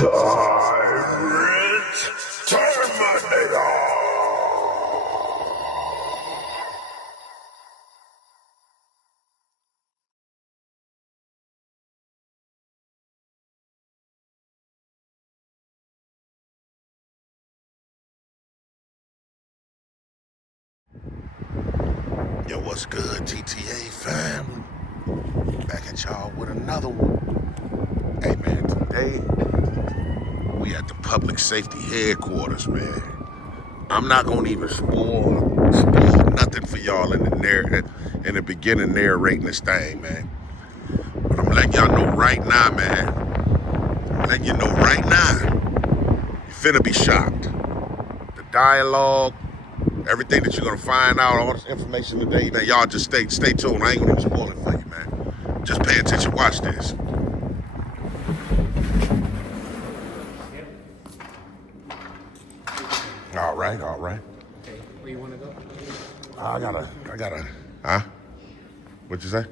Tyrant Terminator! Yo, what's good, TTA family? Back at y'all with another one. Hey, man, today we at the public safety headquarters, man. I'm not gonna even spoil nothing for y'all in the beginning narrating this thing, man. But I'm letting y'all know right now, man. I'm letting you know right now, you finna be shocked. The dialogue, everything that you're gonna find out, all this information today, now y'all just stay tuned. I ain't gonna even spoil it for you, man. Just pay attention, watch this. All right. Okay, where you want to go? I gotta, huh? What'd you say?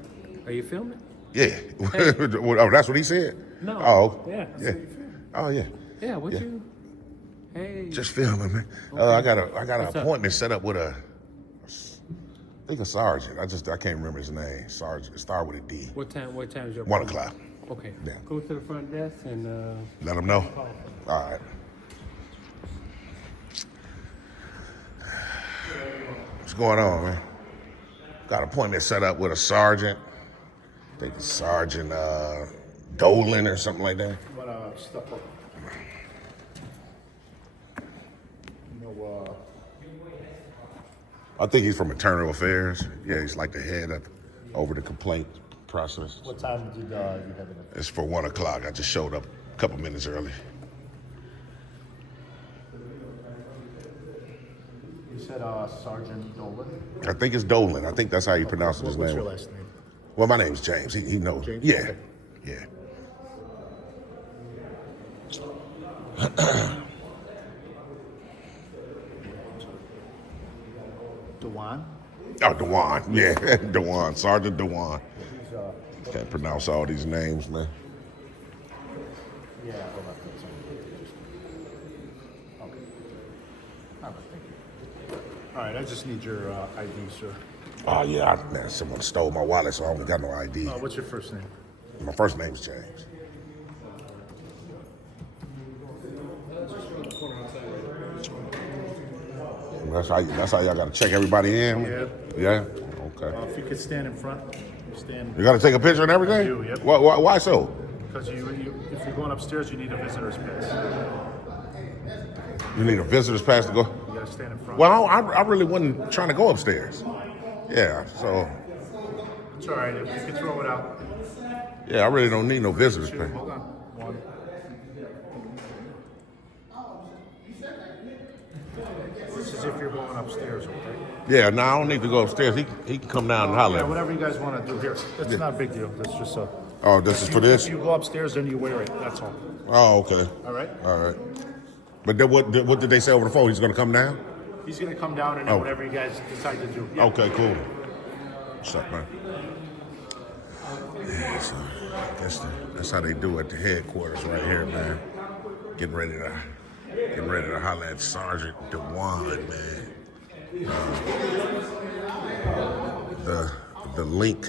Are you filming? Yeah. Oh, that's what he said? No. Oh. Yeah. Yeah. Oh, yeah. Yeah, what Yeah. you? Hey. Just filming, man. Okay. I got an What's up? appointment set up with I think a sergeant. I can't remember his name. Sergeant. It started with a D. What time is your 1 appointment? o'clock. Okay. Yeah. Go to the front desk and Let him know. All right. What's going on, man? Got an appointment set up with a sergeant. I think it's Sergeant Dolan or something like that. Step up. I think he's from Internal Affairs. Yeah, he's like the head of over the complaint process. What time did you have it? It's for 1 o'clock. I just showed up a couple minutes early. You said Sergeant Dolan. I think it's Dolan. I think that's how you pronounce his What's name. your last name? Well, my name's James. He knows. James? Yeah. Okay. Yeah. Dewan? Oh, Dewan. Yeah, Dewan. Sergeant Dewan. He's, Can't pronounce all these names, man. yeah, hold on. Okay. All right, thank you. All right, I just need your ID, sir. Oh, yeah. Man, someone stole my wallet, so I don't got no ID. What's your first name? My first name's James. That's how y'all gotta check everybody in? Yeah. Yeah? Okay. If you could stand in front, stand. You gotta take a picture and everything? I do, yep. Why so? Because if you're going upstairs, you need a visitor's pass. You need a visitor's pass to go? You gotta stand in front. Well, I really wasn't trying to go upstairs. Yeah, so, It's all right. If you could throw it out. yeah, I really don't need no visitor's pass. Hold on. One. This is if you're going upstairs, okay? Yeah, no, I don't need to go upstairs. He can come down and holler Yeah, at me. whatever you guys want to do here. It's not a big deal. That's just a. Oh, this is for this? If you go upstairs, then you wear it. That's all. Oh, okay. All right? All right. But then what did they say over the phone? He's gonna come down? He's going to come down and then Oh. whatever you guys decide to do. Yeah. Okay, cool. What's up, man? Yeah, so that's how they do at the headquarters right here, man. Getting ready to holler at Sergeant Dewan, man. The link.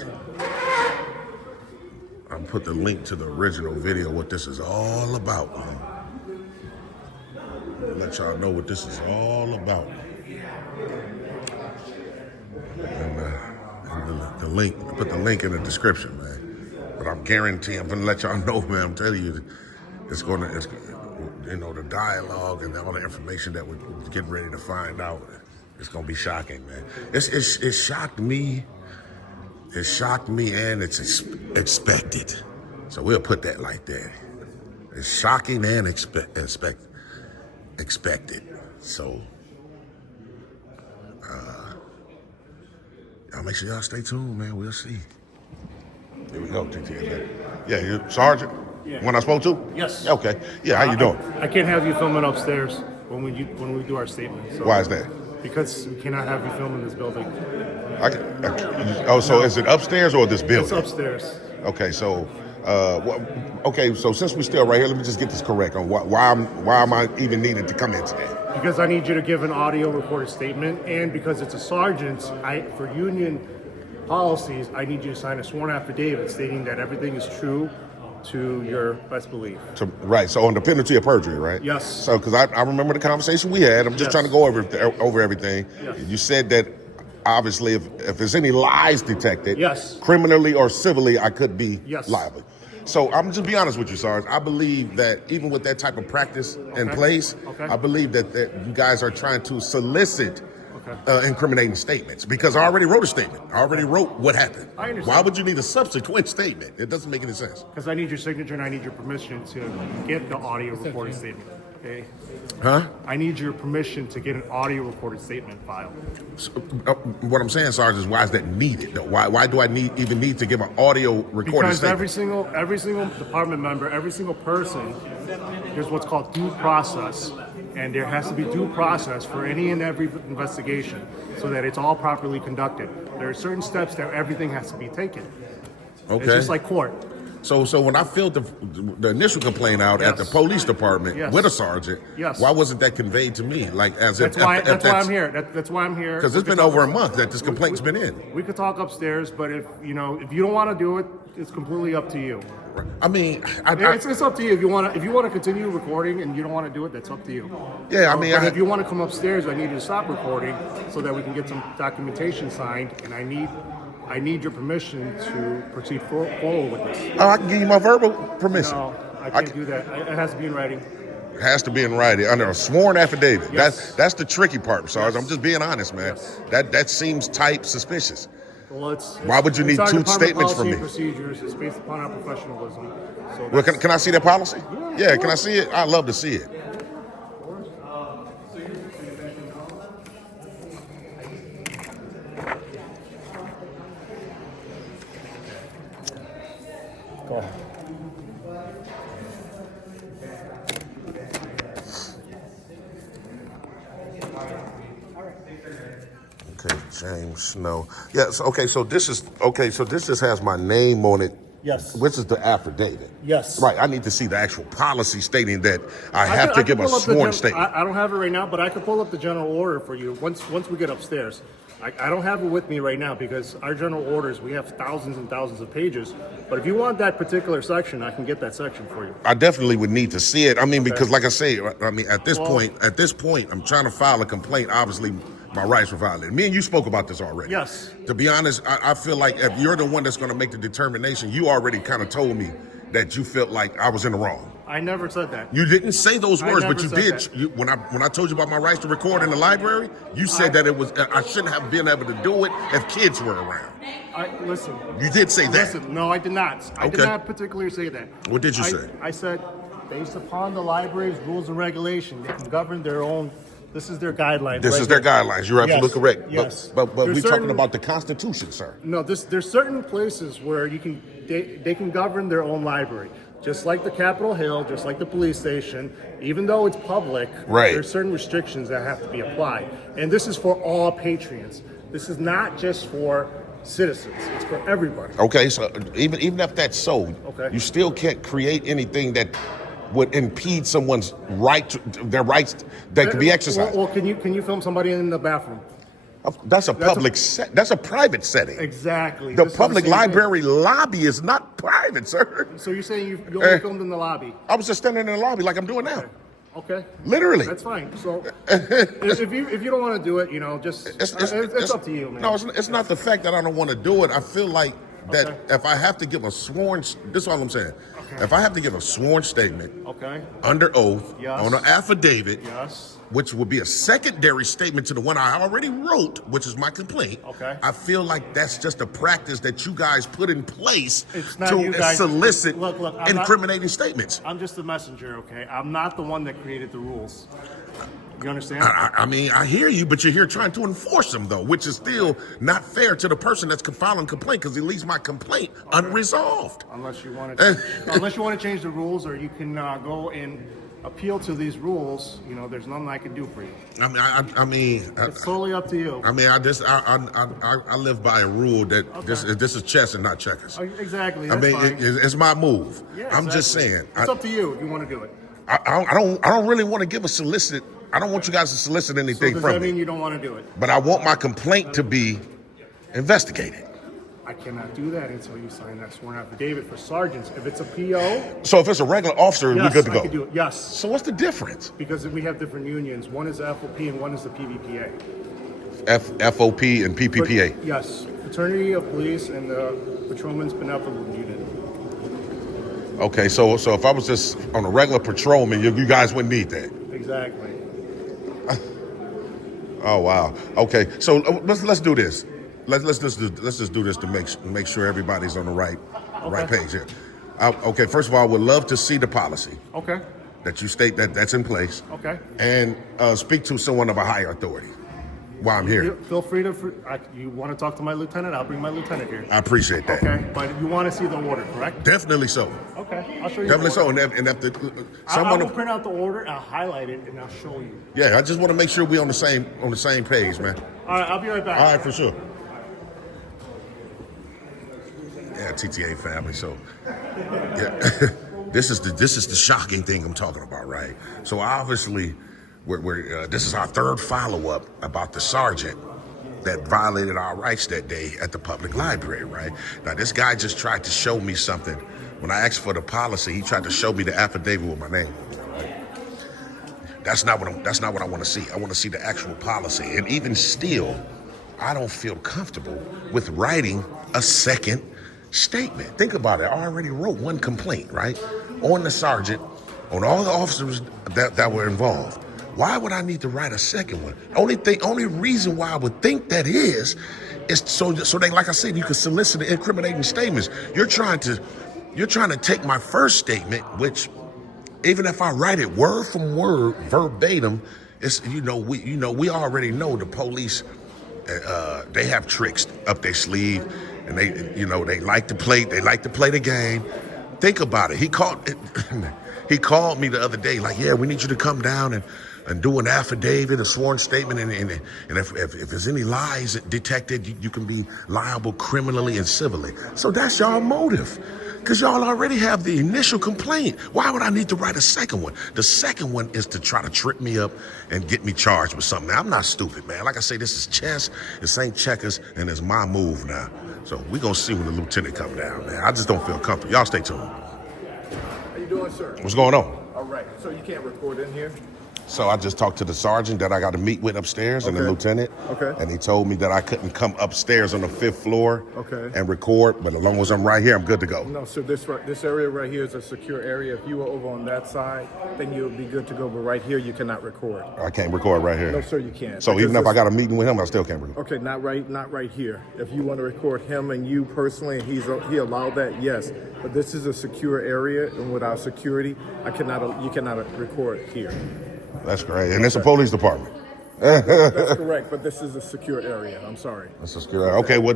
I put the link to the original video, what this is all about, man. Let y'all know what this is all about. And the link, I put the link in the description, man. But I'm guaranteeing, I'm gonna let y'all know, man. I'm telling you, it's the dialogue and all the information that we're getting ready to find out. It's gonna be shocking, man. It shocked me. It shocked me, and it's expected. So we'll put that like that. It's shocking and expected. So, y'all make sure y'all stay tuned, man. We'll see. Here we go, TTS. Yeah, you Sergeant? Yeah. When I spoke to? Yes. Okay. Yeah, how you doing? I can't have you filming upstairs when we do our statement. So. Why is that? Because we cannot have you film in this building. So is it upstairs or this building? It's upstairs. Okay, so Okay, so since we're still right here, let me just get this correct on why am I even needed to come in today? Because I need you to give an audio recorded statement, and because it's a sergeant, for union policies, I need you to sign a sworn affidavit stating that everything is true to your best belief. Right, so on the penalty of perjury, right? Yes. So, because I remember the conversation we had, I'm just trying to go over everything. Yes. You said that obviously if there's any lies detected, yes, criminally or civilly, I could be yes, liable. So I'm just be honest with you, Sarge. I believe that even with that type of practice in place, I believe that you guys are trying to solicit incriminating statements, because I already wrote a statement. I already wrote what happened. I understand. Why would you need a subsequent statement? It doesn't make any sense. Because I need your signature and I need your permission to get the audio recorded statement. Okay? Huh? I need your permission to get an audio recorded statement filed. So, what I'm saying, Sarge, is why is that needed? Though? Why do I even need to give an audio recorded statement? Because every single department member, every single person, there's what's called due process, and there has to be due process for any and every investigation, so that it's all properly conducted. There are certain steps that everything has to be taken. Okay. It's just like court. So when I filled the initial complaint out at the police department with a sergeant, why wasn't that conveyed to me? Like that's why I'm here. That's why I'm here. Because it's been over a month that this complaint's been in. We could talk upstairs, but if you don't want to do it, it's completely up to you. I mean, it's up to you. If you want to continue recording and you don't want to do it, that's up to you. Yeah, I mean, but if you want to come upstairs, I need you to stop recording so that we can get some documentation signed, and I need your permission to proceed forward with this. Oh, I can give you my verbal permission. No, I can't do that. It has to be in writing. It has to be in writing under a sworn affidavit. Yes. That's the tricky part, Sarge. I'm just being honest, man. That seems type suspicious. Well, why would you need two statements from me? Procedures. It's based upon our professionalism. So well, can I see that policy? Yeah, can I see it? I'd love to see it. Go ahead. Okay, James Snow. Yes. Okay. So this just has my name on it. Yes. Which is the affidavit. Yes. Right. I need to see the actual policy stating that I have to give a sworn statement. I don't have it right now, but I could pull up the general order for you once we get upstairs. I don't have it with me right now because our general orders, we have thousands and thousands of pages. But if you want that particular section, I can get that section for you. I definitely would need to see it. I mean, because like I say, at this point, I'm trying to file a complaint. Obviously, my rights were violated. Me and you spoke about this already. Yes. To be honest, I feel like if you're the one that's going to make the determination, you already kind of told me that you felt like I was in the wrong. I never said that. You didn't say those words, but you did. When I told you about my rights to record in the library, you said that I shouldn't have been able to do it if kids were around. Listen. You did say that. Listen, no, I did not. I did not particularly say that. What did you say? I said, based upon the library's rules and regulations, they can govern their own. This is their guidelines. This is their guidelines. You're absolutely correct. Yes. But we're talking about the Constitution, sir. No, there's certain places where they can govern their own library. Just like the Capitol Hill, just like the police station, even though it's public, there's certain restrictions that have to be applied. And this is for all patrons. This is not just for citizens. It's for everybody. Okay, so even if that's so, you still can't create anything that would impede someone's their rights that can be exercised. Well, can you film somebody in the bathroom? That's a that's a private setting. Exactly. The public library lobby is not private, sir. So you're saying you only filmed in the lobby? I was just standing in the lobby like I'm doing now. Okay. Literally. That's fine. So if you don't want to do it, it's up to you, man. No, it's not the fact that I don't want to do it. I feel like that if I have to give a sworn, this is all I'm saying. If I have to give a sworn statement under oath on an affidavit, which would be a secondary statement to the one I already wrote, which is my complaint, I feel like that's just a practice that you guys put in place to solicit incriminating statements. I'm just the messenger, okay? I'm not the one that created the rules. You understand? I mean, I hear you, but you're here trying to enforce them, though, which is still not fair to the person that's filing a complaint, because he leaves my complaint unresolved. Unless you want to change the rules, or you can go and appeal to these rules, there's nothing I can do for you. It's totally up to you. I live by a rule that this is chess and not checkers. Exactly. It's my move. Yeah, I'm just saying. It's up to you if you want to do it. I don't really want to give a solicit. I don't want you guys to solicit anything So does from that me. mean you don't want to do it? But I want my complaint to be investigated. I cannot do that until you sign that sworn affidavit for sergeants. If it's a PO, So if it's a regular officer, yes, we're good to I go. can do it. Yes, So what's the difference? because we have different unions. One is the FOP and one is the PVPA. FOP and PPPA. But, yes, Fraternity of Police and the Patrolmen's Benevolent Unit. Okay, so if I was just on a regular patrolman, you guys wouldn't need that. Exactly. Oh wow. Okay, so let's do this. Let's just do this to make sure everybody's on the right page here. Okay, first of all, I would love to see the policy Okay. that you state that's in place. Okay. And speak to someone of a higher authority while I'm here. Feel free to. You want to talk to my lieutenant? I'll bring my lieutenant here. I appreciate that. Okay, but you want to see the order, correct? Definitely so. Okay, I'll show you. Definitely the so. order. And if I someone, will print out the order. I'll highlight it and I'll show you. yeah, I just want to make sure we're on the same page, man. All right, I'll be right back. All right, for sure. Yeah, TTA family. So, yeah, this is the shocking thing I'm talking about, right? So obviously, this is our third follow-up about the sergeant that violated our rights that day at the public library, right? Now, this guy just tried to show me something. When I asked for the policy, he tried to show me the affidavit with my name. That's not what I want to see. I want to see the actual policy. And even still, I don't feel comfortable with writing a second statement. Think about it. I already wrote one complaint, right? On the sergeant, on all the officers that were involved. Why would I need to write a second one? Only reason why I would think that is so they, like I said, you can solicit the incriminating statements. You're trying to take my first statement, which even if I write it word from word, verbatim, it's we already know the police. They have tricks up their sleeve, and they like to play the game. Think about it. He called me the other day, like, yeah, we need you to come down and do an affidavit, a sworn statement, and if there's any lies detected, you can be liable criminally and civilly. So that's y'all motive, because y'all already have the initial complaint. Why would I need to write a second one? The second one is to try to trip me up and get me charged with something. Now, I'm not stupid, man. Like I say, this is chess, this ain't checkers, and it's my move now. So we're going to see when the lieutenant come down, man. I just don't feel comfortable. Y'all stay tuned. How you doing, sir? What's going on? All right. So you can't record in here? So I just talked to the sergeant that I got to meet with upstairs and the lieutenant. Okay. And he told me that I couldn't come upstairs on the 5th floor and record, but as long as I'm right here, I'm good to go. No, so this area right here is a secure area. If you were over on that side, then you would be good to go. But right here, you cannot record. I can't record right here. No, sir, you can't. So even if I got a meeting with him, I still can't record. Okay, not right here. If you want to record him and you personally, he allowed that, yes. But this is a secure area, and without security, you cannot record here. That's great. And it's a police department. That's correct, but this is a secure area. I'm sorry. That's a secure area. Okay, well,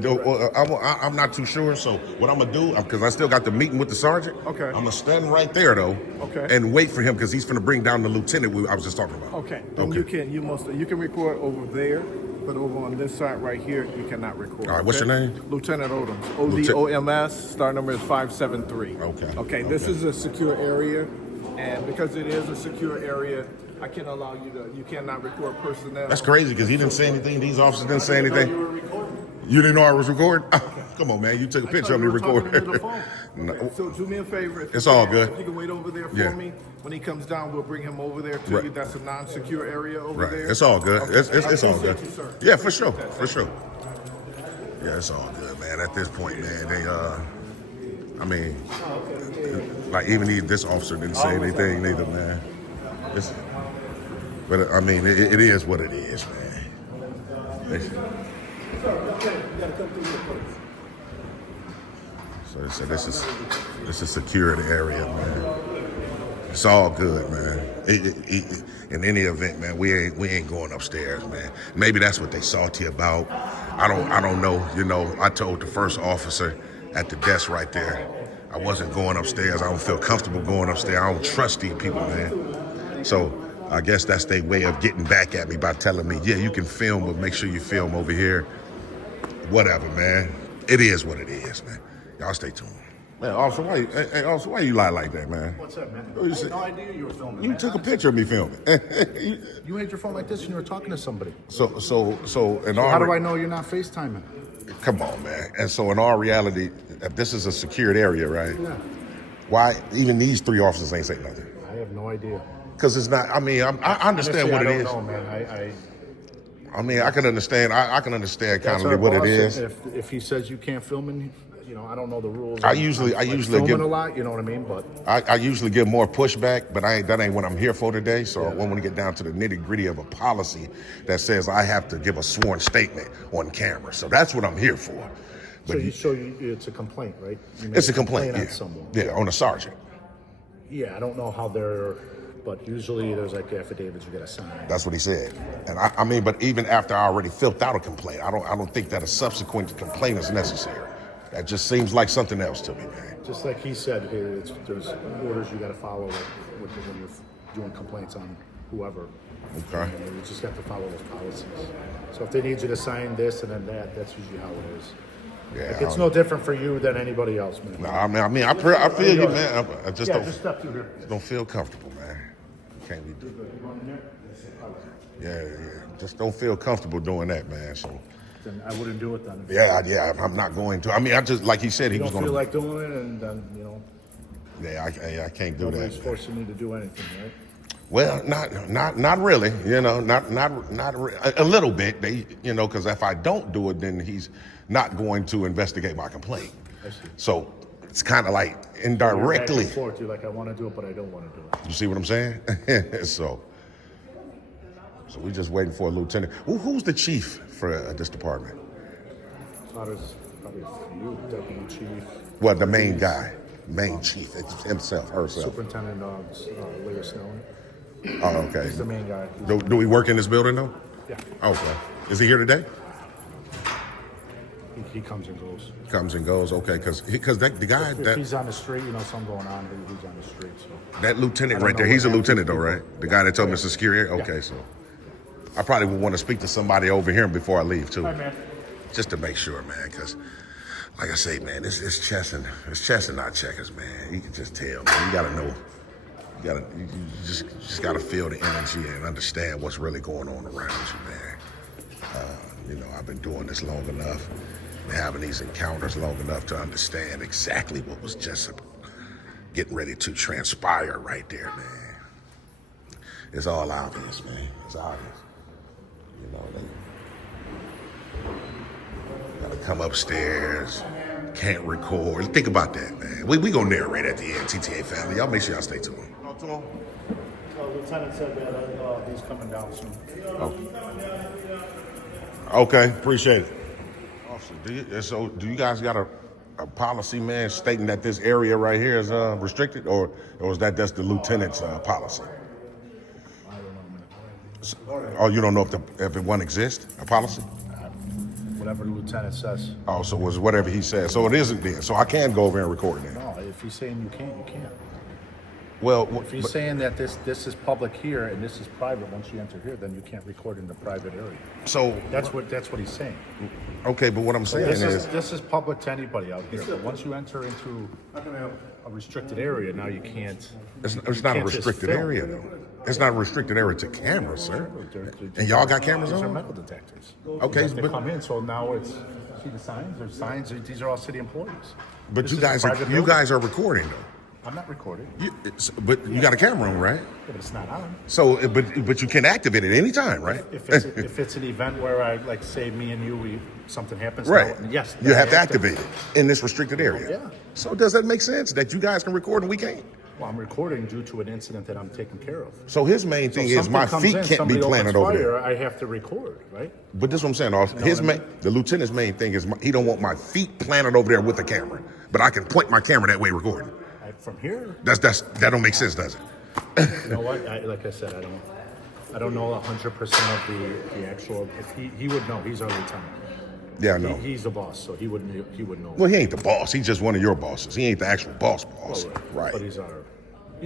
I'm not too sure. So what I'm going to do, because I still got the meeting with the sergeant, Okay. I'm going to stand right there, though, Okay. and wait for him, because he's going to bring down the lieutenant I was just talking about. Okay, then you can record over there, but over on this side right here, you cannot record. All right, what's your name? Lieutenant Odoms. ODOMS. Star number is 573. Okay. This is a secure area, and because it is a secure area, I can't allow you cannot record personnel. That's crazy, because he didn't say anything. These officers didn't say anything. You were recording. You didn't know I was recording? Come on, man. You took a picture of me recording. No. Okay, so do me a favor. It's all good. If you can wait over there for Yeah. me. When he comes down, we'll bring him over there to Right. you. That's a non-secure area over Right. there. It's all good. Okay. It's I all good. appreciate you, sir. Yeah, for sure. For sure. Yeah, it's all good, man. At this point, man, like even this officer didn't say anything neither, man. But it is what it is, man. So this is security area, man. It's all good, man. In any event, man, we ain't going upstairs, man. Maybe that's what they salty about. I don't know. I told the first officer at the desk right there, I wasn't going upstairs. I don't feel comfortable going upstairs. I don't trust these people, man. So I guess that's their way of getting back at me by telling me, yeah, you can film, but make sure you film over here. Whatever, man. It is what it is, man. Y'all stay tuned. Man, officer, why you lie like that, man? What's up, man? You I had no idea you were filming. You took a picture of me filming. You had your phone like this and you were talking to somebody. So How do I know you're not FaceTiming? Come on, man. And so in all reality, if this is a secured area, right? Yeah. Why even these 3 officers ain't say nothing? I have no idea. Because it's not. I mean, I understand Honestly, what it is. I don't know, man. I mean, I can understand. I can understand kind That's of our what it boss, is. If he says you can't film in, I don't know the rules. I usually filming give a lot. You know what I mean? But I usually give more pushback, but that ain't what I'm here for today. So I want to get down to the nitty gritty of a policy that says I have to give a sworn statement on camera. So that's what I'm here for. But it's a complaint, right? It's a complaint, on someone. Yeah, on a sergeant. Yeah, I don't know how they're, but usually there's like affidavits you gotta sign. That's what he said. And I mean, but even after I already filled out a complaint, I don't think that a subsequent complaint is necessary. That just seems like something else to me, man. Just like he said here, there's orders you gotta follow when you're doing complaints on whoever. Okay. And you just have to follow those policies. So if they need you to sign this and then that's usually how it is. Yeah, Like, it's no different for you than anybody else, man. No, I mean, I feel you, man. I just just step through here. don't feel comfortable, man. Can't be. Yeah. Just don't feel comfortable doing that, man. So. Then I wouldn't do it then. Yeah, I'm not going to. I mean, I just like he said he You was don't going feel to. like doing it, and then Yeah, I can't do nobody's that. forcing you to do anything, right? Well, not really. Not a little bit. Because if I don't do it, then he's not going to investigate my complaint. I see. So it's kind of like You're back indirectly. and forth. You're like, I want to do it, but I don't want to do it. You see what I'm saying? So we're just waiting for a lieutenant. Who's the chief for this department? There's probably a few. Deputy chief. Well, the main guy, main chief, it's himself, herself. Superintendent Leah Snelling. Oh, okay. He's the main guy. Do we work in this building though? Yeah. Okay. Is he here today? He comes and goes. Comes and goes. Okay, because the guy If he's on the street, something going on, he's on the street. So that lieutenant I don't right there, know he's a what lieutenant though, happens right? The guy that told me it's a secure area. Okay, so I probably would want to speak to somebody over here before I leave too, Hi, man. just to make sure, man. Because like I say, man, it's chess and not checkers, man. You can just tell, man. You gotta know. You just gotta feel the energy and understand what's really going on around you, man. I've been doing this long enough, and having these encounters long enough to understand exactly what was just getting ready to transpire right there, man. It's all obvious, man. It's obvious. They gotta come upstairs, can't record. Think about that, man. We gonna narrate at the end, TTA family. Y'all make sure y'all stay tuned. Lieutenant said that he's coming down soon. Okay, appreciate it. Officer, do you guys got a policy, man, stating that this area right here is restricted, or is that just the lieutenant's policy? I don't know, man. Oh, you don't know if one exists, a policy? Whatever the lieutenant says. Oh, so it was whatever he says. So it isn't then. So I can go over and record it then. No, if he's saying you can't, you can't. Well, If he's saying that this is public here and this is private, once you enter here, then you can't record in the private area. so That's what he's saying. okay, but what I'm saying This is public to anybody out here. But once you enter into a restricted area, now you can't. it's not a can't just restricted film. area though. It's not a restricted area to cameras, sir. And y'all got cameras These are on? metal detectors. Okay, They but come in, so now it's see the signs. There's signs. These are all city employees. but This you is a guys private are building. recording though. I'm not recording. But you got a camera on, right? Yeah, but it's not on. So, but you can activate it anytime, right? If it's an event where I like say me and you, something happens. Right. now, yes. You have to activate it in this restricted area. Yeah. So does that make sense that you guys can record and we can't? Well, I'm recording due to an incident that I'm taking care of. So his main thing is Something my comes feet in, can't be somebody planted opens over there. fire, I have to record, right? But this is what I'm saying, Austin. The lieutenant's main thing is he don't want my feet planted over there with the camera, but I can point my camera that way recording. From here, That don't make sense, does it? you know what? Like I said, I don't know 100% of the actual. If he would know, he's our lieutenant. Yeah, I know. He's the boss, so he would know. Well, he ain't the boss. He's just one of your bosses. He ain't the actual boss. Right. Right. But he's our.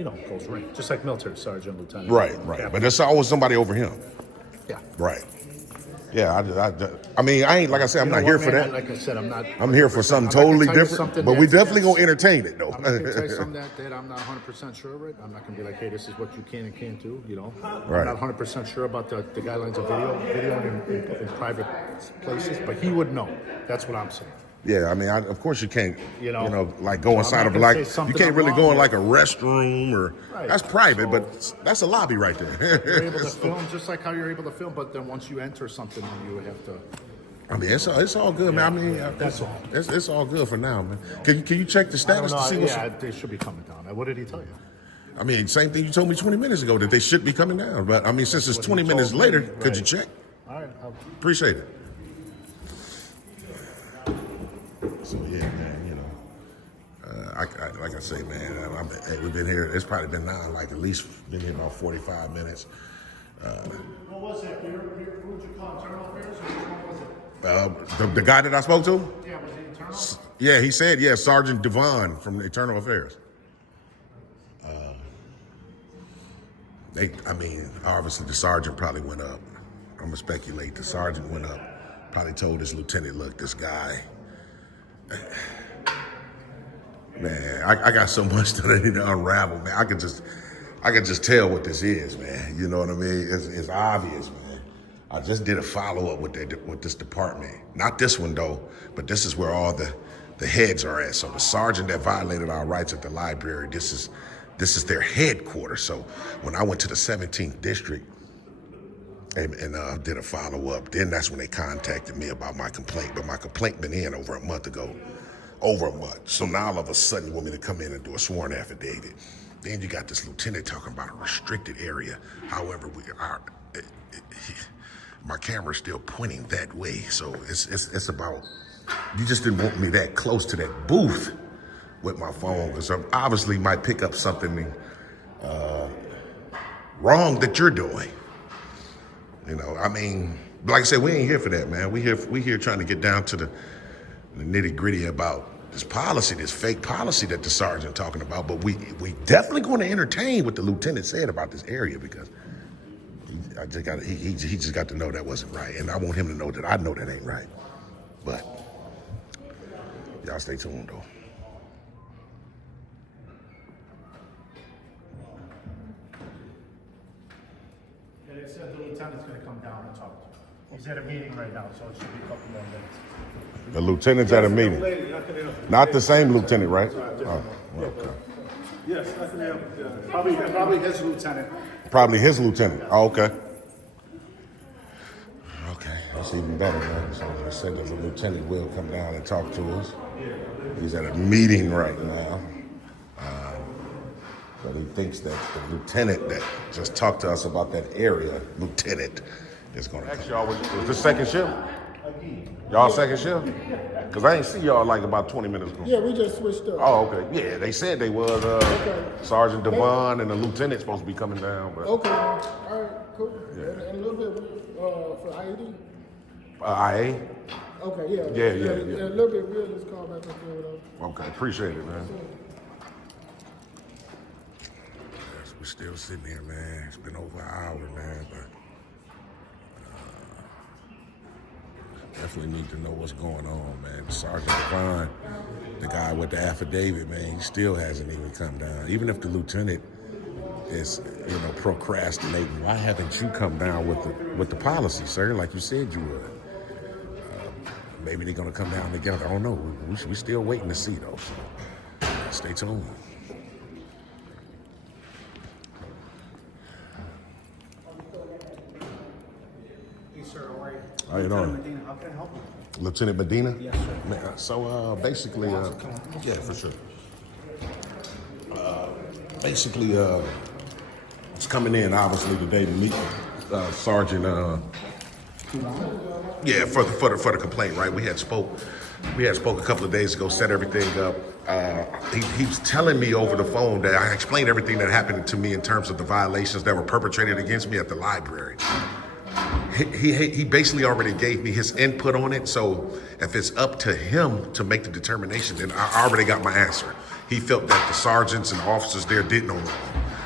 goes right. Just like military sergeant, lieutenant. Right. captain. But there's always somebody over him. Yeah. Right. Yeah, I mean, I ain't, like I said, I'm not here for that. Like I said, I'm not. I'm here for something totally different, but we definitely gonna entertain it, though. I'm not gonna tell you something that I'm not 100% sure of it. I'm not gonna be like, hey, this is what you can and can't do. Right. I'm not 100% sure about the guidelines of video in private places, but he would know. That's what I'm saying. Yeah, I mean, of course you can't, like go So I'm inside not of gonna like, say you something can't I'm really wrong go in with. like a restroom or, Right. that's private, So- but that's a lobby right there. You're able to film just like how you're able to film, but then once you enter something, then you would have to. I mean, it's all good, man. I mean, That's all. It's all good for now, man. Can you check the I don't status know. to see what's... Yeah, they should be coming down. What did he tell you? I mean, same thing you told me 20 minutes ago, that they should be coming down. But, I mean, since it's What he 20 minutes told me, later, could you right. check? All right. Appreciate it. So, yeah, man, like I say, man, we've been here, it's probably been now, like at least been here about 45 minutes. What was that? Who would you call internal affairs, or which one was it? The guy that I spoke to? Yeah, was it internal? Yeah, he said, yeah, Sergeant Devon from Internal Affairs. Obviously the sergeant probably went up. I'm gonna speculate the sergeant went up, probably told his lieutenant, look, this guy, man, I got so much that I need to unravel, man. I could just tell what this is, man. You know what I mean? It's obvious, man. I just did a follow-up with this department. Not this one, though, but this is where all the heads are at. So the sergeant that violated our rights at the library, this is their headquarters. So when I went to the 17th district and did a follow-up, then that's when they contacted me about my complaint. But my complaint been in over a month ago. Over a month. So now all of a sudden you want me to come in and do a sworn affidavit. Then you got this lieutenant talking about a restricted area. However, my camera's still pointing that way. So it's about, you just didn't want me that close to that booth with my phone, because I obviously might pick up something wrong that you're doing. I mean, like I said, we ain't here for that, man. We here trying to get down to the nitty gritty about this policy, this fake policy that the sergeant talking about. But we definitely going to entertain what the lieutenant said about this area, because he just got to know that wasn't right, and I want him to know that I know that ain't right. But y'all stay tuned though. Yeah, they said the lieutenant's going to come down and talk to you. He's at a meeting right now, so it should be a couple more minutes. The lieutenant's at a meeting. Not the same lieutenant, right? Oh, okay. Yes, I can help. Probably his lieutenant. Probably his lieutenant. Oh, okay. Okay, that's even better, man. So they said that the lieutenant will come down and talk to us. He's at a meeting right now. But he thinks that the lieutenant that just talked to us about that area, lieutenant, is going to come. Y'all, was this second shift? Y'all second shift? Because I ain't see y'all like about 20 minutes ago. Yeah, we just switched up. Oh, okay. Yeah, they said they was Sergeant Devon and the lieutenant supposed to be coming down. But Okay, all right, cool. Yeah. And a little bit for IED. IA? Okay, yeah. Yeah. A little bit, we'll just call back and do it. Okay, appreciate it, man. We're still sitting here, man. It's been over an hour, man, but definitely need to know what's going on, man. Sergeant Devon, the guy with the affidavit, man, he still hasn't even come down. Even if the lieutenant is, procrastinating, why haven't you come down with the policy, sir, like you said you would? Maybe they're gonna come down together. I don't know. We're still waiting to see, though. So stay tuned. Hey, sir, how are you? How you doing? Medina, how can I help you? Lieutenant Medina? Yes, sir. Man, so basically, yeah, for sure. Basically, it's coming in obviously today to meet Sergeant. Yeah, for the complaint, right? We had spoke a couple of days ago, set everything up. He was telling me over the phone that I explained everything that happened to me in terms of the violations that were perpetrated against me at the library. He basically already gave me his input on it, so if it's up to him to make the determination, then I already got my answer. he felt that the sergeants and officers there did no wrong.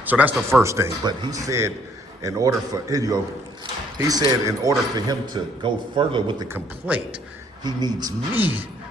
So that's the first thing. But he said in order for him to go further with the complaint, he needs me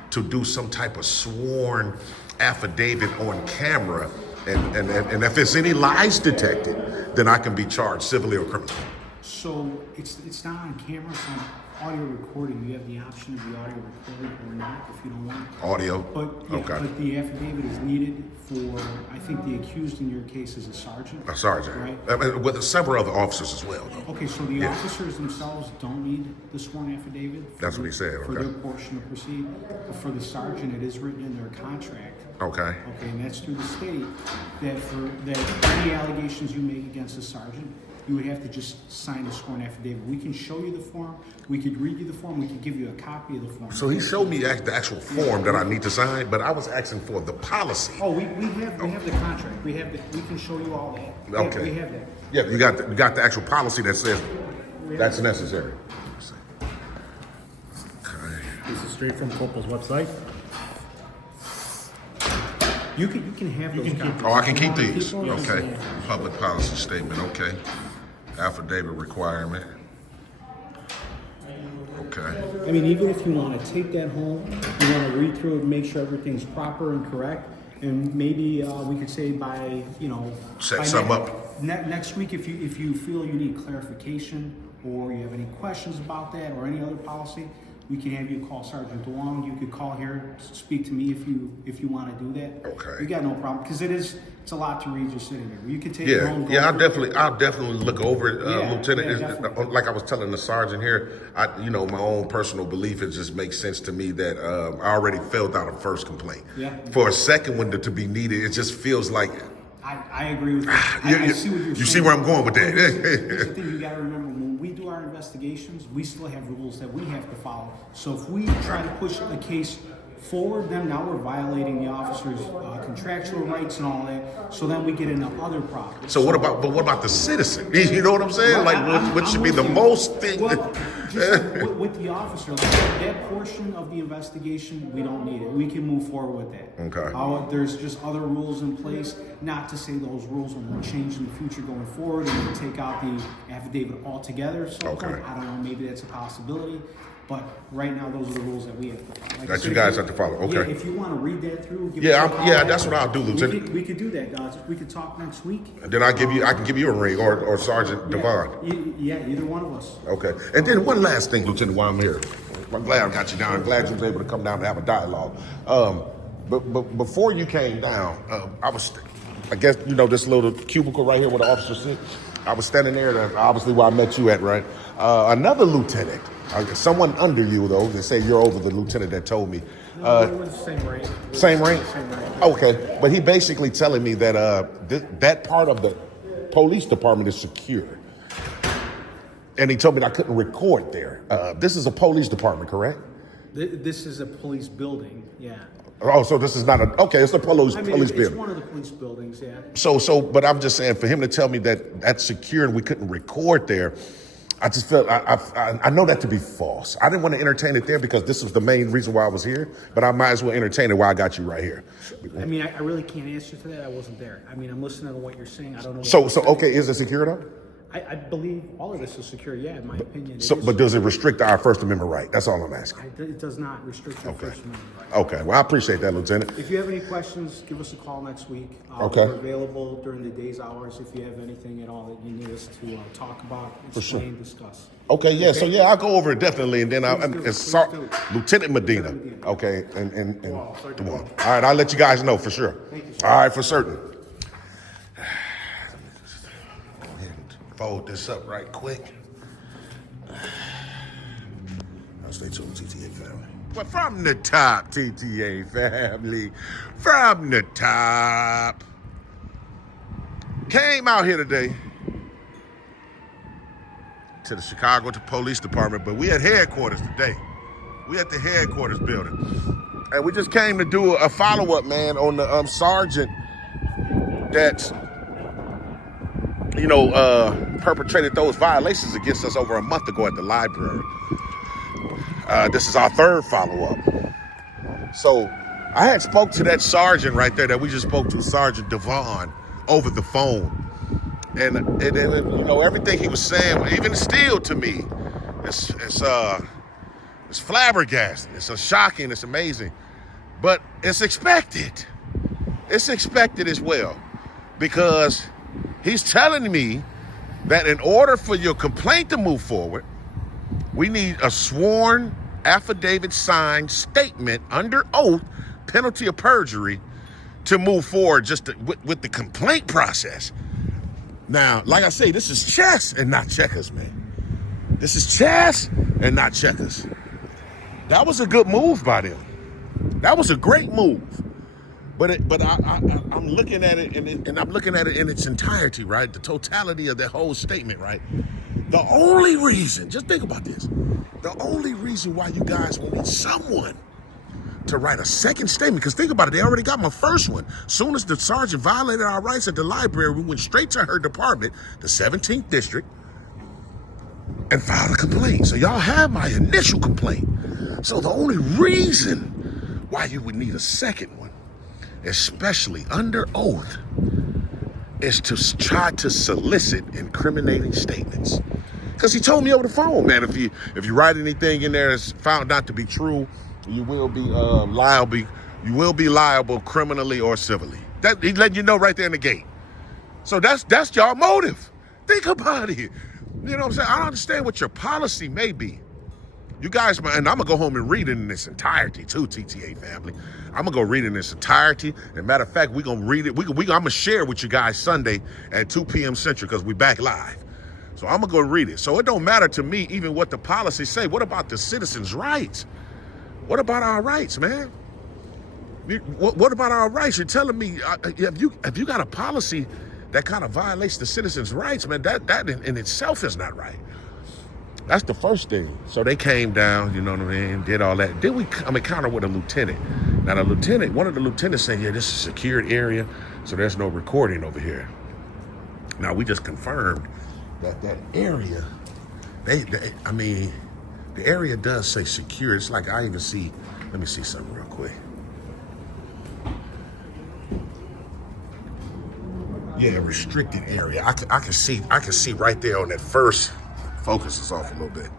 to do some type of sworn affidavit on camera. And if there's any lies detected, then I can be charged civilly or criminally. So it's not on camera, it's on audio recording. You have the option of the audio recorded or not if you don't want it. Audio? But, yeah, okay. But the affidavit is needed for, I think the accused in your case is a sergeant. A sergeant. Right? I mean, with several other officers as well, though. Okay, so the officers themselves don't need the sworn affidavit? That's what he said, For okay. their portion to proceed. But for the sergeant, it is written in their contract. Okay. Okay, and that's through the state, that any allegations you make against a sergeant, you would have to just sign a sworn affidavit. We can show you the form, we could read you the form, we could give you a copy of the form. So he showed me the actual form that I need to sign, but I was asking for the policy. Oh, we have the contract. We can show you all that. Okay. We have that. Yeah, you got the actual policy that says that's necessary. Okay. This is straight from Corporal's website. You can have those copies. Oh, I can keep If you these. want to keep those, Okay. yeah. Public policy statement. Okay. Affidavit requirement. Okay. I mean, even if you want to take that home, you want to read through it, make sure everything's proper and correct, and maybe we could say by, Set by something up. Next week, if you feel you need clarification or you have any questions about that or any other policy, we can have you call Sergeant DeLong. You could call here, speak to me if you want to do that. Okay. We got no problem because it's a lot to read just sitting there. You could take it home. I'll definitely look over it, Lieutenant. definitely. Like I was telling the sergeant here, my own personal belief, it just makes sense to me that I already filled out a first complaint. Yeah. For a second one to be needed, it just feels like. I agree with you. I see what you're saying. You see where I'm going with that? Here's the thing you got to remember: when we do our investigations, we still have rules that we have to follow. So if we try to push a case forward, then now we're violating the officer's contractual rights and all that. So then we get into other problems. So what about the citizen? You know what I'm saying? Well, what should I'm be the with you. most thing? Well, just with the officer, that portion of the investigation, we don't need it. We can move forward with that. Okay. There's just other rules in place. Not to say those rules will change in the future going forward and we'll take out the affidavit altogether. So Okay. I don't know. Maybe that's a possibility. But right now, those are the rules that we have to follow. Like I That said, you guys have to follow. Okay. Yeah, if you want to read that through, give Yeah, us a call that's what I'll do, Lieutenant. We could do that, guys. We could talk next week. Then I can give you a ring or Sergeant Devon. Yeah, either one of us. Okay. And then one last thing, Lieutenant, while I'm here. I'm glad I got you down. I'm glad you was able to come down and have a dialogue. But before you came down, I guess, this little cubicle right here where the officer sit. I was standing there, that's obviously where I met you at, right? Another lieutenant, someone under you, though, they say you're over the lieutenant that told me. We're the same rank. Same rank? Same rank. Okay. But he basically telling me that that part of the police department is secure. And he told me that I couldn't record there. This is a police department, correct? This is a police building, yeah. Oh, so this is not it's a police It's building. one of the police buildings, yeah. But I'm just saying, for him to tell me that that's secure and we couldn't record there, I just felt, I know that to be false. I didn't want to entertain it there because this was the main reason why I was here, but I might as well entertain it while I got you right here. I mean, I really can't answer to that. I wasn't there. I mean, I'm listening to what you're saying. I don't know. So okay, is it secure though? I believe all of this is secure, yeah, in my opinion. But does it restrict our First Amendment right? That's all I'm asking. It does not restrict your First Amendment right. Okay, well, I appreciate that, Lieutenant. If you have any questions, give us a call next week. Okay. We're available during the day's hours if you have anything at all that you need us to talk about, explain, discuss. Okay, yeah, so yeah, I'll go over it definitely, and then Please do. Lieutenant Medina. Okay, and come on. All right, I'll let you guys know for sure. Thank you, sir. All right, for certain. Go ahead and fold this up right quick. I'll stay tuned, TTA family. But from the top, TTA family, from the top. Came out here today to the Chicago Police Department, but we at headquarters today. We at the headquarters building. And we just came to do a follow-up, man, on the sergeant that, perpetrated those violations against us over a month ago at the library. This is our third follow-up. So I had spoke to that sergeant right there that we just spoke to, Sergeant Devon, over the phone. And you know, everything he was saying, even still to me, it's flabbergasting. It's shocking. It's amazing. But it's expected. It's expected as well, because he's telling me that in order for your complaint to move forward, we need a sworn affidavit signed statement under oath, penalty of perjury, to move forward with the complaint process. Now, like I say, this is chess and not checkers, man. This is chess and not checkers. That was a good move by them. That was a great move. But I'm looking at it, and I'm looking at it in its entirety, right? The totality of that whole statement, right? The only reason, just think about this, the only reason why you guys will need someone to write a second statement, because think about it, they already got my first one. Soon as the sergeant violated our rights at the library, we went straight to her department, the 17th district, and filed a complaint. So y'all have my initial complaint. So the only reason why you would need a second one, especially under oath, is to try to solicit incriminating statements. Because he told me over the phone, man, if you write anything in there that's found not to be true, you will be liable. You will be liable criminally or civilly. That he letting you know right there in the gate. So that's y'all motive. Think about it. You know what I'm saying? I don't understand what your policy may be. You guys, and I'm gonna go home and read it in its entirety too, TTA family. I'm gonna go read it in its entirety. And matter of fact, we're gonna read it. I'm gonna share with you guys Sunday at 2 p.m. Central, because we back live. So I'm gonna go read it. So it don't matter to me even what the policies say. What about the citizens' rights? What about our rights, man? What about our rights? You're telling me if you got a policy that kind of violates the citizens' rights, man, that in itself is not right. That's the first thing. So they came down, you know what I mean, did all that. Then we encountered with a lieutenant. Now one of the lieutenants said, yeah, this is a secured area, so there's no recording over here. Now we just confirmed that area, the area does say secure. It's like I even see, let me see something real quick. Yeah, restricted area. I can see right there on that first, focus is off a little bit.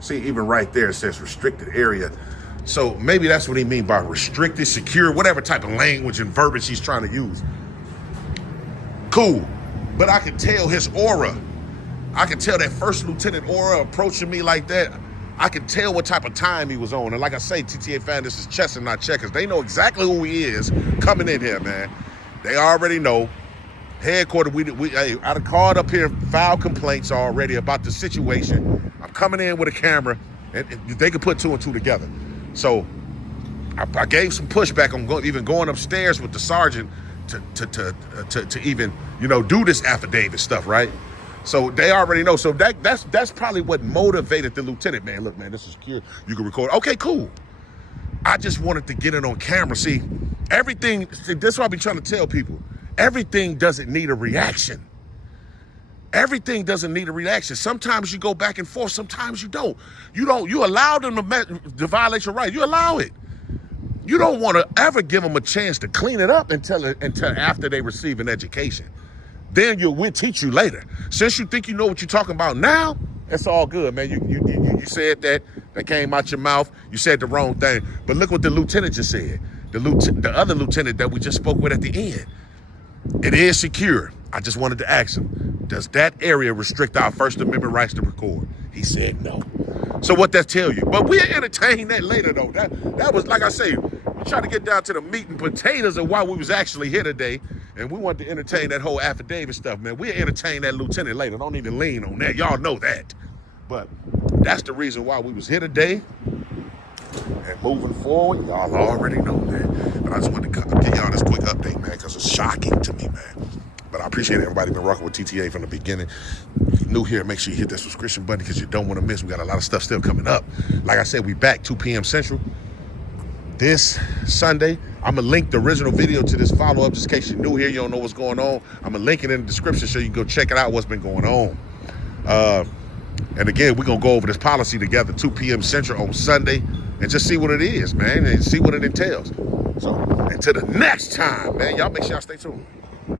See, even right there it says restricted area. So maybe that's what he means by restricted, secure, whatever type of language and verbiage he's trying to use. Cool, but I can tell his aura. I can tell that first lieutenant aura approaching me like that. I can tell what type of time he was on. And like I say, TTA fan, this is chess and not checkers. They know exactly who he is coming in here, man. They already know. Headquarters, I done called up here, filed complaints already about the situation. I'm coming in with a camera, and they could put two and two together. So I gave some pushback on even going upstairs with the sergeant to even, do this affidavit stuff, right? So they already know. So that's probably what motivated the lieutenant. Man, look, man, this is secure. You can record. Okay, cool. I just wanted to get it on camera. See, everything, that's what I be trying to tell people. Everything doesn't need a reaction. Everything doesn't need a reaction. Sometimes you go back and forth, sometimes you don't. You allow them to violate your right. You allow it. You don't want to ever give them a chance to clean it up until after they receive an education. Then we'll teach you later. Since you think you know what you're talking about now, it's all good, man. You said that came out your mouth. You said the wrong thing. But look what the lieutenant just said. The other lieutenant that we just spoke with at the end. It is secure. I just wanted to ask him, does that area restrict our First Amendment rights to record? He said no. So what that tell you? But we'll entertain that later, though. That was, like I say, we trying to get down to the meat and potatoes of why we was actually here today. And we wanted to entertain that whole affidavit stuff, man. We'll entertain that lieutenant later. Don't even lean on that. Y'all know that. But that's the reason why we was here today. And moving forward, y'all already know that. But I just wanted to give y'all this quick update, man, because it's shocking to me, man. But I appreciate everybody been rocking with TTA from the beginning. If you're new here, make sure you hit that subscription button because you don't want to miss. We got a lot of stuff still coming up. Like I said, we back 2 p.m. Central this Sunday. I'm going to link the original video to this follow-up just in case you're new here, you don't know what's going on. I'm going to link it in the description so you can go check it out, what's been going on. And again, we're going to go over this policy together, 2 p.m. Central on Sunday. and just see what it is, man, and see what it entails. So until the next time, man, y'all make sure y'all stay tuned.